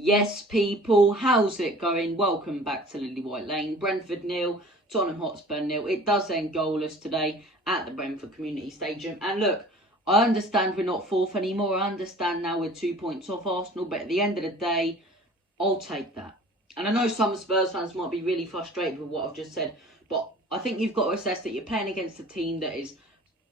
Yes, people, how's it going? Welcome back to Lily White Lane. Brentford nil, Tottenham Hotspur nil. It does end goalless today at the Brentford Community Stadium. And look, I understand we're not fourth anymore. I understand now we're 2 points off Arsenal. But at the end of the day, I'll take that. And I know some Spurs fans might be really frustrated with what I've just said. But I think you've got to assess that you're playing against a team that is,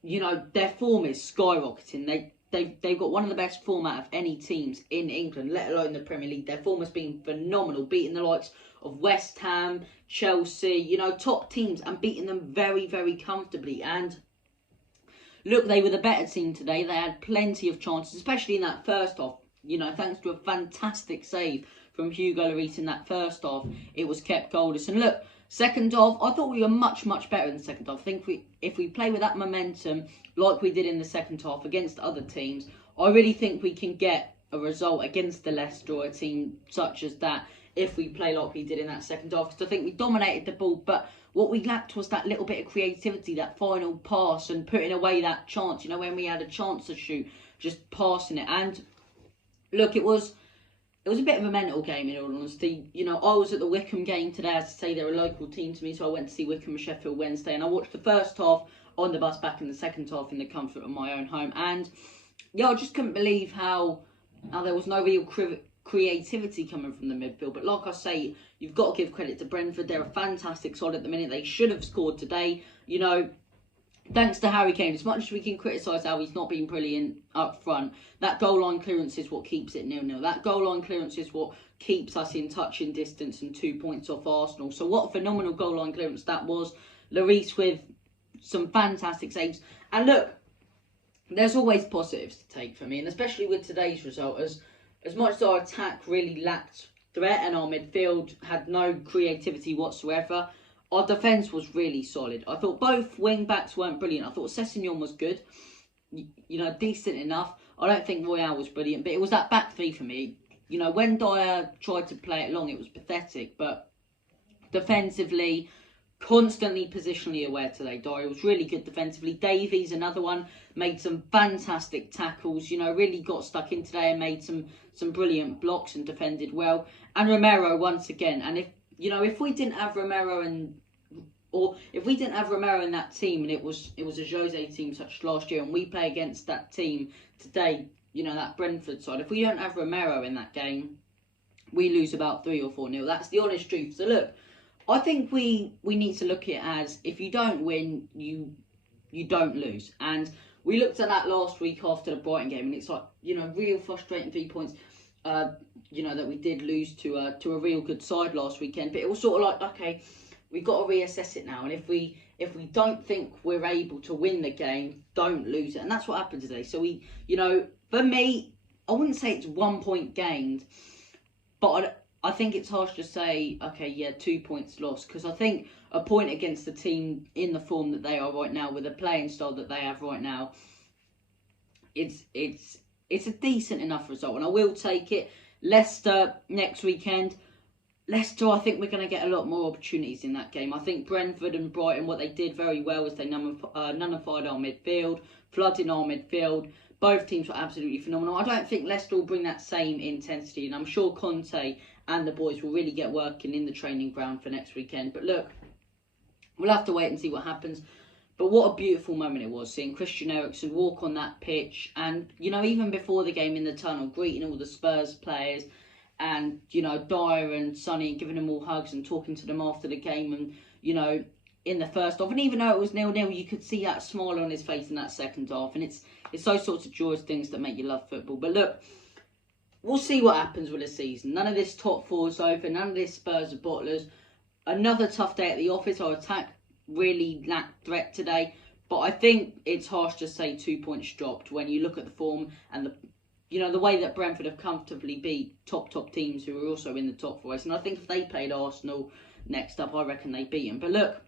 their form is skyrocketing. They've got one of the best form out of any teams in England, let alone the Premier League. Their form has been phenomenal, beating the likes of West Ham, Chelsea, top teams, and beating them very, very comfortably. And look, they were the better team today. They had plenty of chances, especially in that first half. Thanks to a fantastic save from Hugo Lloris in that first half, it was kept goalless. And look, second half, I thought we were much, much better in the second half. I think if we play with that momentum like we did in the second half against other teams, I really think we can get a result against the Leicester or a team such as that if we play like we did in that second half. Because I think we dominated the ball, but what we lacked was that little bit of creativity, that final pass and putting away that chance. When we had a chance to shoot, just passing it. And look, it was a bit of a mental game, in all honesty. I was at the Wycombe game today. As I say, they're a local team to me, so I went to see Wycombe and Sheffield Wednesday, and I watched the first half on the bus back in the second half in the comfort of my own home. And I just couldn't believe how there was no real creativity coming from the midfield. But like I say, you've got to give credit to Brentford. They're a fantastic side at the minute. They should have scored today. Thanks to Harry Kane, as much as we can criticise how he's not been brilliant up front, that goal line clearance is what keeps it 0-0. That goal line clearance is what keeps us in touching distance and 2 points off Arsenal. So what a phenomenal goal line clearance that was. Lloris with some fantastic saves. And look, there's always positives to take for me, and especially with today's result, as much as our attack really lacked threat and our midfield had no creativity whatsoever, our defence was really solid. I thought both wing-backs weren't brilliant. I thought Sessegnon was good, decent enough. I don't think Royale was brilliant, but it was that back three for me. When Dyer tried to play it long, it was pathetic, but defensively, constantly positionally aware today. Dyer was really good defensively. Davies, another one, made some fantastic tackles, really got stuck in today and made some brilliant blocks and defended well. And Romero once again. And if we didn't have Romero if we didn't have Romero in that team, and it was a Jose team such as last year, and we play against that team today, that Brentford side, if we don't have Romero in that game, we lose about 3 or 4-0. That's the honest truth. So look, I think we need to look at it as, if you don't win, you don't lose. And we looked at that last week after the Brighton game, and it's like, real frustrating 3 points. That we did lose to a real good side last weekend. But it was sort of like, okay, we've got to reassess it now. And if we don't think we're able to win the game, don't lose it. And that's what happened today. So for me, I wouldn't say it's 1 point gained, but I think it's harsh to say, okay, yeah, 2 points lost. Because I think a point against the team in the form that they are right now, with the playing style that they have right now, it's a decent enough result, and I will take it. Leicester next weekend. Leicester, I think we're going to get a lot more opportunities in that game. I think Brentford and Brighton, what they did very well was they nullified our midfield, flooding our midfield. Both teams were absolutely phenomenal. I don't think Leicester will bring that same intensity, and I'm sure Conte and the boys will really get working in the training ground for next weekend. But look, we'll have to wait and see what happens. But what a beautiful moment it was, seeing Christian Eriksen walk on that pitch. And, even before the game in the tunnel, greeting all the Spurs players. And, Dyer and Sonny, giving them all hugs and talking to them after the game. And, in the first half. And even though it was 0-0, you could see that smile on his face in that second half. And it's those sorts of joyous things that make you love football. But look, we'll see what happens with the season. None of this top four is over. None of this Spurs are bottlers. Another tough day at the office. Our attack really lacked threat today, but I think it's harsh to say 2 points dropped when you look at the form and the way that Brentford have comfortably beat top teams who are also in the top four. And I think if they played Arsenal next up, I reckon they beat them. But look,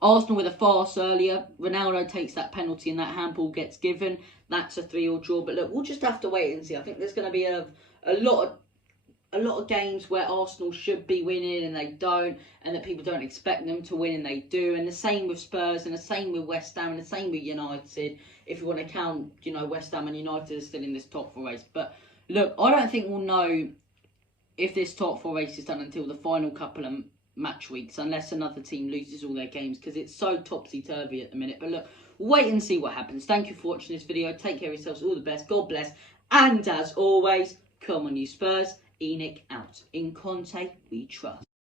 Arsenal with a farce earlier. Ronaldo takes that penalty and that handball gets given. That's a 3-3 draw. But look, we'll just have to wait and see. I think there's going to be a lot of games where Arsenal should be winning and they don't, and that people don't expect them to win and they do. And the same with Spurs, and the same with West Ham, and the same with United, if you want to count, West Ham and United are still in this top four race. But look, I don't think we'll know if this top 4 race is done until the final couple of match weeks, unless another team loses all their games, because it's so topsy-turvy at the minute. But look, wait and see what happens. Thank you for watching this video. Take care of yourselves. All the best. God bless. And as always, come on you Spurs. ENIC out. In Conte, we trust.